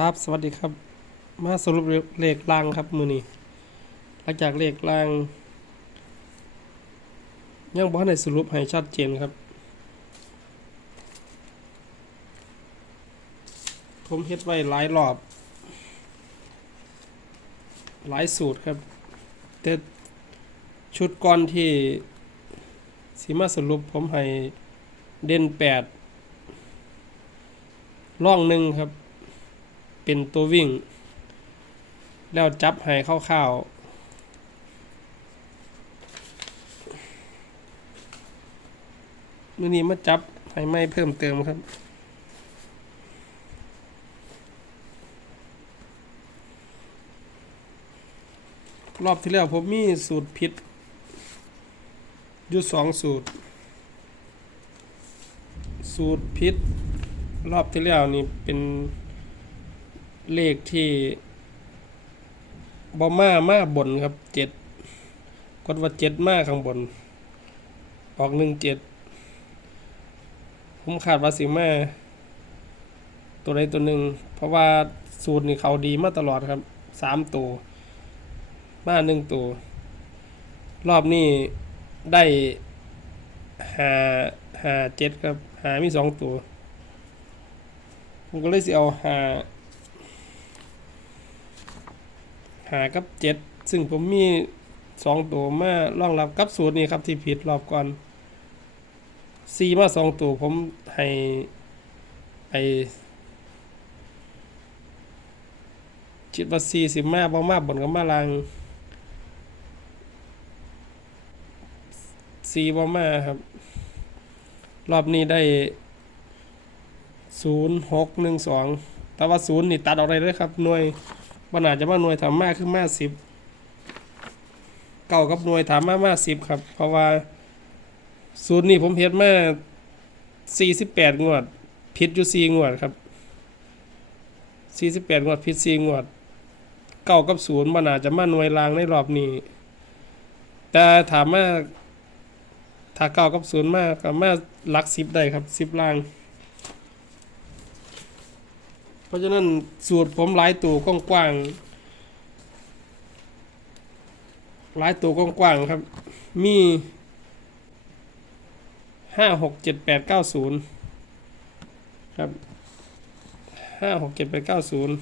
ครับสวัสดีครับ มาสรุปเลขล่างครับมือนี้หลังจากเลขล่าง ยังบ่ทันสรุปให้ชัดเจนครับ ผมเฮ็ดไว้หลายรอบ หลายสูตรครับ แต่ชุดก่อนที่สีมาสรุปผมให้เด่นแปดร่องหนึ่งครับ เป็นตัววิ่ง แล้วจับให้เข้าวๆมื่อนี้มาจับให้ไม่เพิ่มเติมครับรอบที่แล้วผมมีสูตรผิดอยู่สองสูตร สูตรผิด รอบที่แล้วนี่เป็น เลขที่บอมามาบนครับเจ็ดกดว่าเจ็ดมาข้างบน ออกหนึ่งเจ็ดผมขาดว่าสิมาตัวใดตัวหนึ่ง เพราะว่าสูตรนี่เขาดีมาตลอดครับสามตัวมาหนึ่งตัว รอบนี้ได้หาหาเจ็ดครับหามีสองตัว ผมก็เลยสิเอาหา หากับเจ็ดซึ่งผมมีสองตัวมารองรับกับสูตรนี้ครับที่ผิดรอบก่อนซีมาสองตัวผมให้ไปคิดว่าซีสิมาบ่มาบนกับมาลางซีบ่มาครับ รอบนี้ได้ศูนย์หกหนึ่งสองแต่ว่าศูนย์นี่ตัดออกได้เลยครับหน่วย มันอาจจะมาหน่วยถามมากขึ้นมาสิบเก่ากับหน่วยถามมามาสิบครับ เพราะว่าศูนย์นี่ผมเฮ็ดมาสี่สิบแปดงวดผิดอยู่สี่งวดครับสี่สิบแปดงวดผิดสี่งวดเก่ากับศูนย์มันอาจจะมาหน่วยรางในรอบนี้ แต่ถามว่าถ้าเก่ากับศูนย์มากก็มาหลักสิบได้ครับสิบลาง เพ ราะฉะนั้นสูตรผมหลายตัวกว้างๆหลายตัวกว้างๆครับ มีห้าหกเจ็ดแปดเก้าศูนย์ครับห้าหกเจ็ดแปดเก้าศูนย์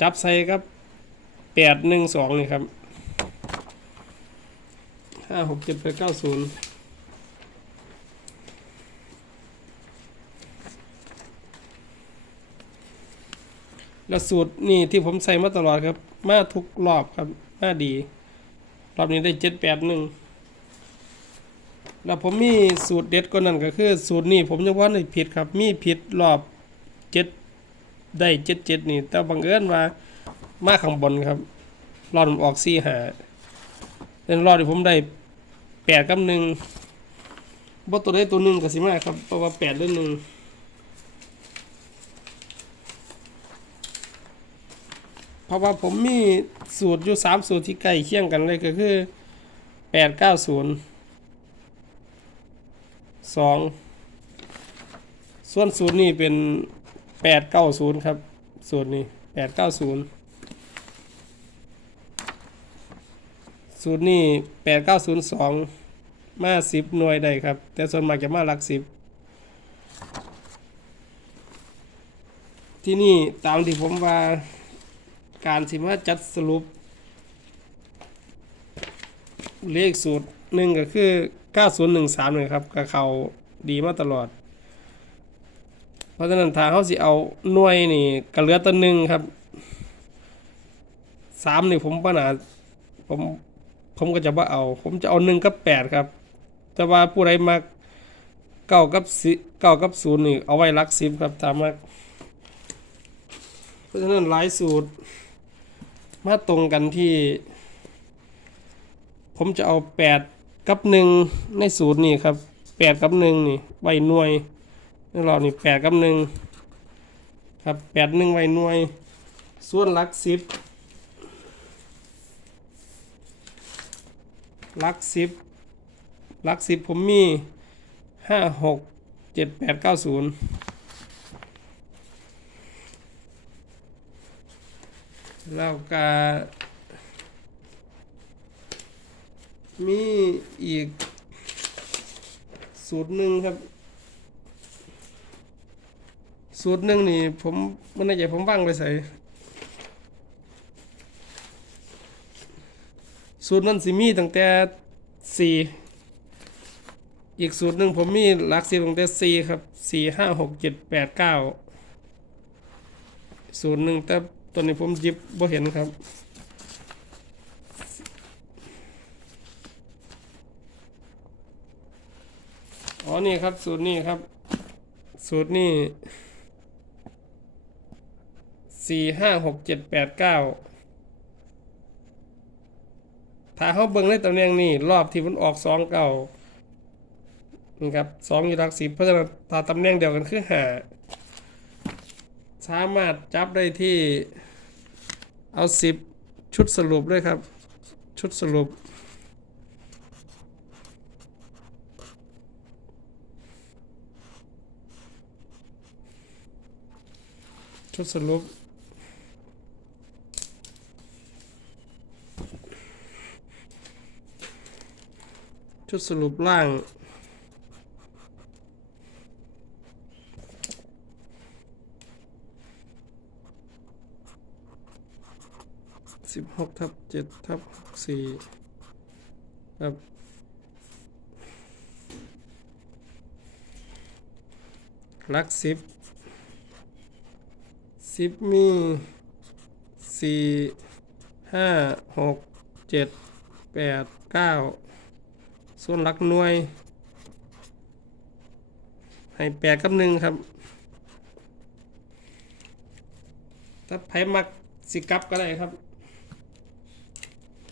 จับใส่ครับแปดหนึ่งสองนี่ครับห้าหกเจ็ดแปดเก้าศูนย์ แล้วสูตรนี่ที่ผมใส่มาตลอดครับ มาทุกรอบครับ มาดี รอบนี้ได้เจ็ดแปดหนึ่งแล้วผมมีสูตรเด็ดก็นั่นก็คือสูตรนี้ผมยังว่าในผิดครับ มีผิดรอบเจ็ดได้เจ็ดเจ็ดนี่ แต่บังเอิญว่ามาข้างบนครับรอบผมออกสี่หาแต่รอบที่ผมได้แปดกับหนึ่งบตัวได้ตัวหนึ่งกับสิมาครับเพราะว่าแปดเรื่องหนึ่ง เพราะว่าผมมีสูตรอยู่สามสูตรที่ใกล้เคียงกันเลยก็คือแปดเก้าศูนย์สองส่วนสูตรนี้เป็นแปดเก้าศูนย์ครับสูตรนี้แปดเก้าศูนย์สูตรนี้แปดเก้าศูนย์สองมาสิบหน่วยได้ครับ แต่ส่วนมากจะมาหลักสิบที่นี่ตามที่ผมว่า การสิมาจัดสรุป เลขสูตรหนึ่งก็คือ 9013เลยครับกับเขาดีมาตลอด เพราะฉะนั้นถ้าเขาสิเอาหน่วยนี่ก็เหลือตัวหนึ่งครับสามนี่ผมปัญหาผมผมก็จะว่าเอา ผมจะเอาหนึ่งกับแปดครับ แต่ว่าผู้ใดมักเก้ากับสิเก้ากับศูนย์นี่เอาไว้รักสิบครับตามมักเพราะฉะนั้นหลายสูตร มาตรงกันที่ ผมจะเอาแปดกับหนึ่งในสูตรนี่ครับแปดกับหนึ่งนี่ไว้หน่วยในรอบนี่แปดกับหนึ่งครับแปดหนึ่งไว้หน่วย ส่วนลักสิบลักสิบลักสิบผมมีห้าหกเจ็ดแปดเก้าศูนย์ แล้วก็มีอีกสูตรหนึ่งครับ สูตรหนึ่งนี่ผมมันในใจผมบ้างไปใส่สูตรนั้นสิมีตั้งแต่สี่อีกสูตรหนึ่งผมมีหลักสิบตั้งแต่สี่ครับสี่ห้าหกเจ็ดแปดเก้าสูตรหนึ่งแต่ ตัวนี้ผมยิบบ่เห็นครับอ๋อนี่ครับสูตรนี้ครับ สูตรนี้สี่ห้าหกเจ็ดแปดเก้าถ้าเขาเบิ่งในตำแหน่งนี้ รอบที่มันออกสองเก่านี่ครับสองอยู่หลักสิบเพราะฉะนั้นถ้าตำแหน่งเดียวกันคือหาสามารถจับได้ที่ เอาสิบชุดสรุปด้วยครับ ชุดสรุป ชุดสรุปชุดสรุปล่าง หกทับเจ็ดทับสี่ครับลักสิบสิบมีสี่ห้าหกเจ็ดแปดเก้าส่วนลักหน่วย ให้แปดกับหนึ่งครับ ถ้าไผมักสิกับก็ได้ครับ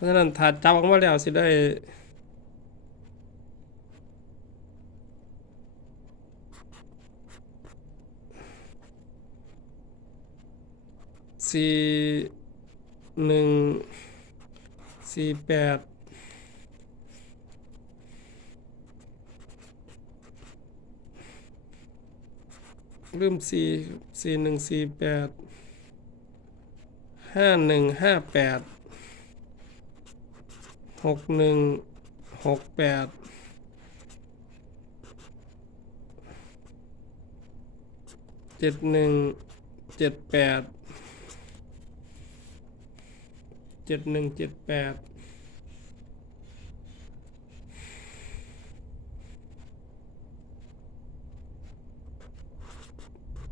เพราะฉะนั้นถ้าจับออกมาแล้วสิได้สี่หนึ่งสี่แปดลืมสี่สี่หนึ่งสี่แปดห้าหนึ่งห้าแปด หกหนึ่งหกแปดเจ็ดหนึ่งเจ็ดแปดเจ็ดหนึ่งเจ็ดแปด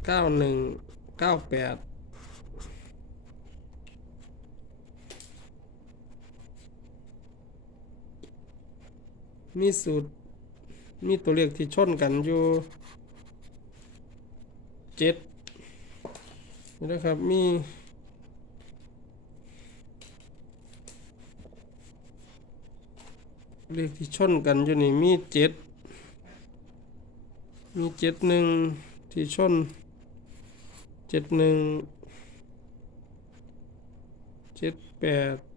เก้าหนึ่งเก้าแปด มีสูตร มีตัวเลขที่ชนกันอยู่เจ็ดนี่นะครับ มีเลขที่ชนกันอยู่นี่มีเจ็ดมีเจ็ดหนึ่งที่ชนเจ็ดหนึ่งเจ็ดแปด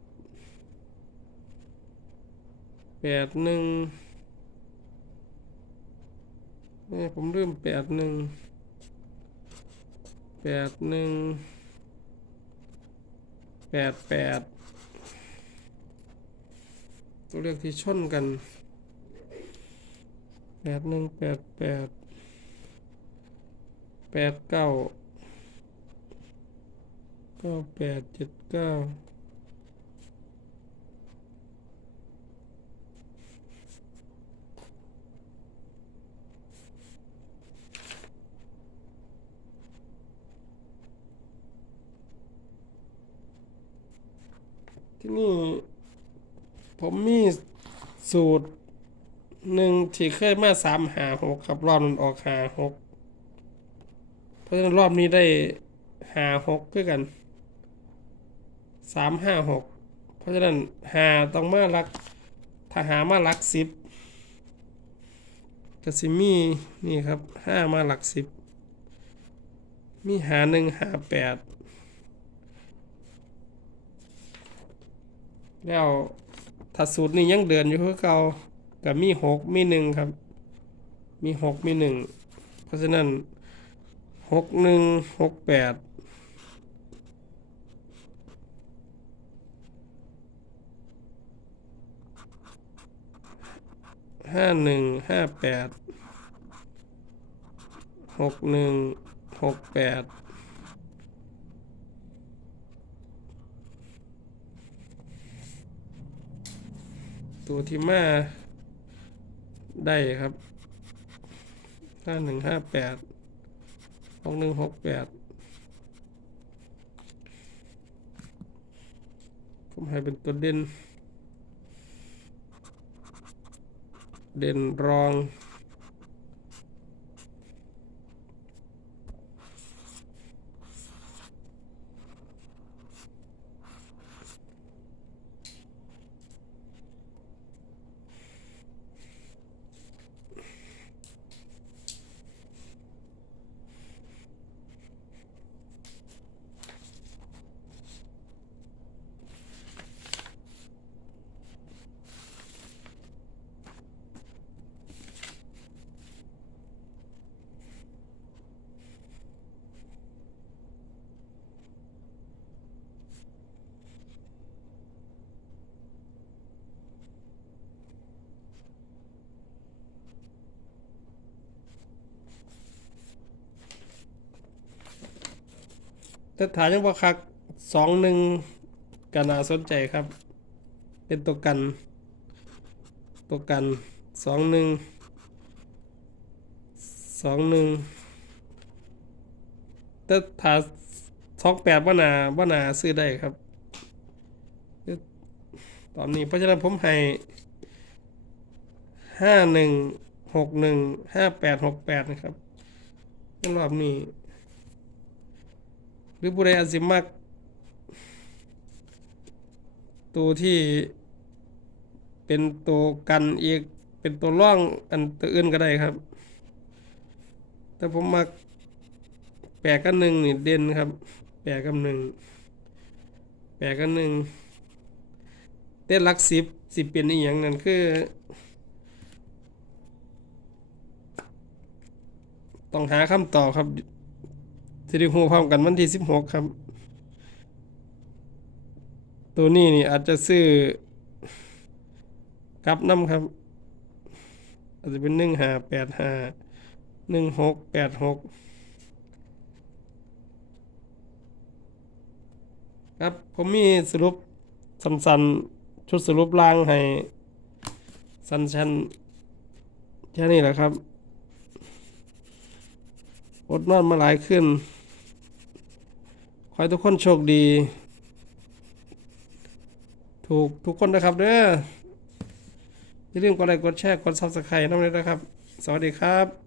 แปดหนึ่งนี่ผมเริ่มแปดหนึ่งแปดหนึ่งแปดแปดตัวเลขที่ชนกันแปดหนึ่งแปดแปดแปดเก้าเก้าแปดเจ็ดเก้า ที่นี่ผมมีสูตรหนึ่งที่เคยมาสามหาหกครับรอบมันออกหาหกเพราะฉะนั้นรอบนี้ได้หาหกด้วยกันสามห้าหกเพราะฉะนั้นหาต้องมาลักถ้าหามาลักสิบกสิมีนี่ครับห้ามาหลักสิบมีหาหนึ่งหาแปด แล้วถัดสูตรนี่ยังเดินอยู่คือเก่ากับมีหกมีหนึ่งครับ มีหกมีหนึ่งเพราะฉะนั้นหกหนึ่งหกแปดห้าหนึ่งห้าแปดหกหนึ่งหกแปด ตัวที่มาได้ครับห้าหนึ่งห้าแปดหกหนึ่งหกแปดผมให้เป็นตัวเด่น เด่นรอง แต่ฐานยังบ่คักสองหนึ่งก็น่าสนใจครับ เป็นตัวกัน ตัวกันสองหนึ่งสองหนึ่งแต่ถ้าสองแปดว่านาว่านาซื้อได้ครับตอนนี้เพราะฉะนั้นผมให้ห้าหนึ่งหกหนึ่งห้าแปดหกแปดนะครับรอบนี้ หรือผู้ใดอาจสิมัก ตัวที่เป็นตัวกันอีกเป็นตัวร่องอันตัวอื่นก็ได้ครับ แต่ผมมักแปดกับหนึ่งนี่เด่นครับแปดกับหนึ่งแปดกับหนึ่งเต้นลักสิบสิบเป็นอีกอย่างนั้นคือ ต้องหาคำตอบครับ สิริหูพร้อมกันวันที่สิบหกครับ ตัวนี้นี่อาจจะซื้อกลับน้ำครับ อาจจะเป็นหนึ่งห้าแปดห้าหนึ่งหกแปดหกครับผมมีสรุปสั้นๆชุดสรุปล่างให้สั้นชันแค่นี้แหละครับอดนอนมาหลายขึ้น ขอให้ทุกคนโชคดี ถูกทุกคนนะครับเด้ออย่าลืมกดไลค์กดแชร์กดซับสไครต์น้องเลยนะครับ สวัสดีครับ